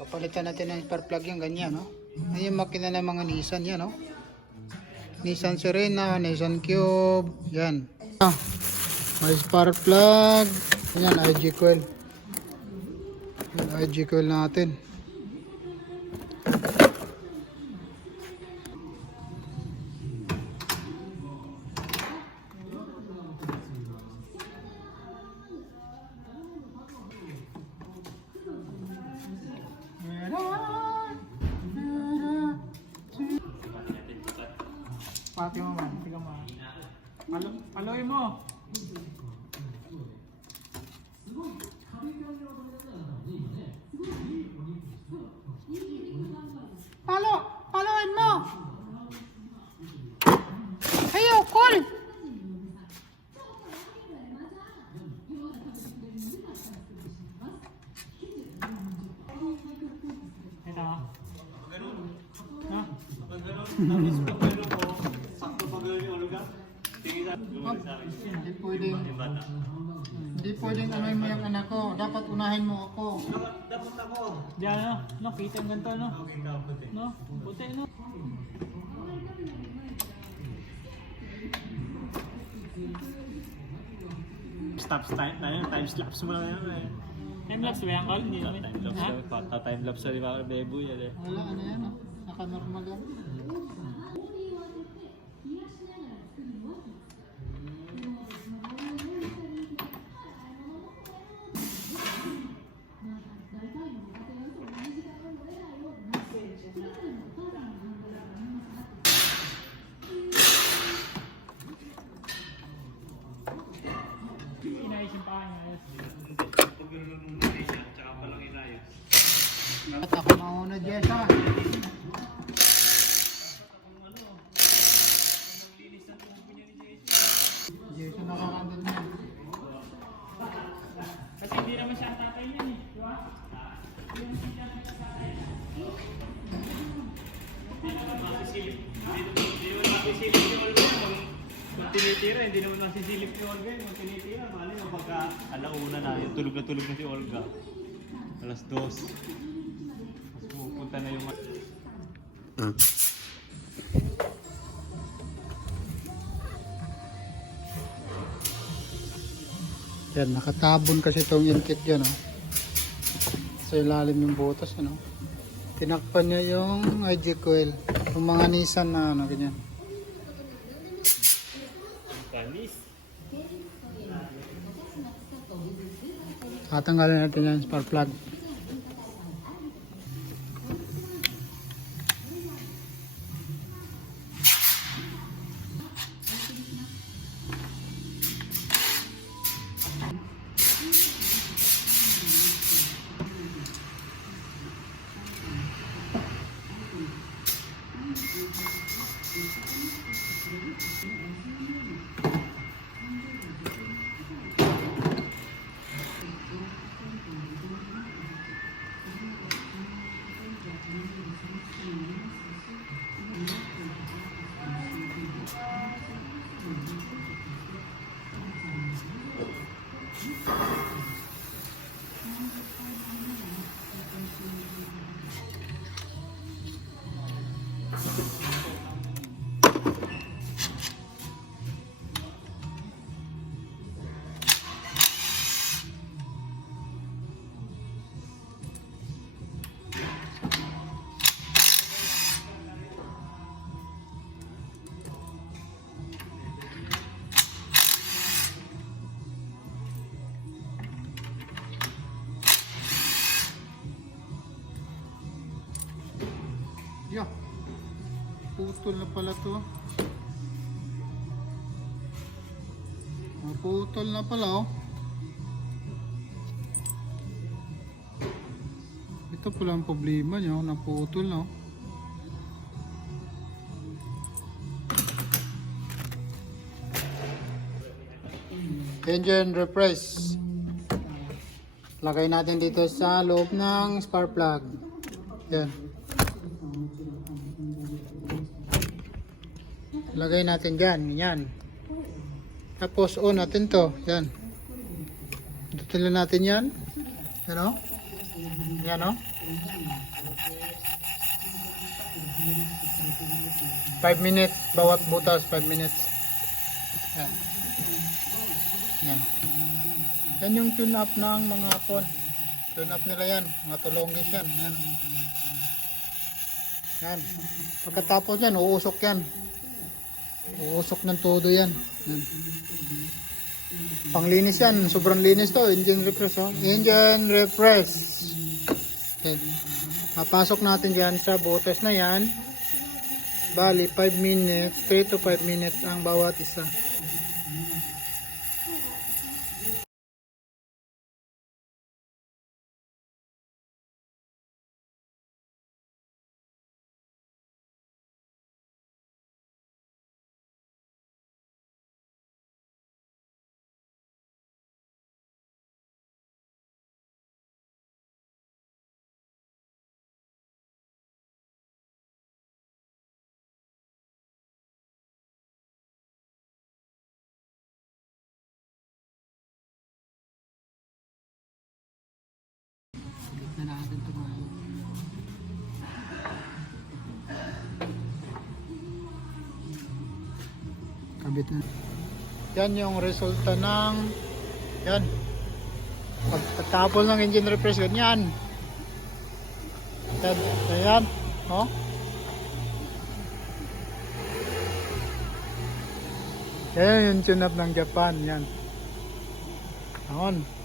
Papalitan natin ng spark plug yung ganyan, no? Ayun yung makina ng mga Nissan yan, no? Nissan Serena, Nissan Cube, yan. May spark plug. Yan, IG coil. Yan, IG coil natin. Pati mo man, tiga mo. Paloy mo. Paloin mo. Ayo, call. Ito. No? Hindi pwedeng anoy mo yung anak ko. Dapat unahin mo ako. Dapat ako. Diyan no? No, kita ang ganito no? No? Puti no? Stop time lapse mo lang yan eh. Time lapse ba yan, Col? Hindi kami. Time lapse, time lapse di ba bebo yan eh. Wala, ano yan, no? Naka-normal yan. Inayos yung paa niya. At ako mauna, Jessa. Jessa nakakandun niya. Kasi hindi naman siya ang tatay niya eh. Di ba? Yung siya ang tatay. Hindi naman masisilip. Hindi naman masisilip ni Olga. Kung tinitira, hindi naman masisilip ni Olga. Kung tinitira, mali mo pagka Alauna na, yung tulog na si Olga. Alas 2. Tapos pupunta na yung... Yan, nakatabon kasi itong inkit dyan, no? Sa ilalim yung butas, ano? Tinakpan niya yung IG coil. Yung mga Nissan na, ano, ganyan. Panis. Tatanggalin natin yan, spark plug. Yeah. Putol na pala to. Putol na pala, oh. Ito pala ang problema niya, naputol na, oh. Engine reprise. Lagay natin dito sa loob ng spark plug. Yan. Lagay natin dyan, yan. Tapos on natin to, yan. Dutulan natin yan. Yan o. Yan o. 5 minutes bawat butas, 5 minutes. Yan. Yan. Yan yung tune up ng mga hapon. Tune up nila yan, mga tulonggis yan. Yan. Yan. Pagkatapos yan, uusok yan. Uusok ng todo yan. Yan. Panglinis yan, sobrang linis to. Engine refresh, oh. Engine refresh. Okay. Papasok natin dyan sa butas na yan. Bali, 5 minutes, 3 to 5 minutes ang bawat isa. Na natin ito mga kabit na. Yan yung resulta ng yan pagkatapos ng engine refresh, ganyan yan oh. Yan yung tune up ng Japan yan. On.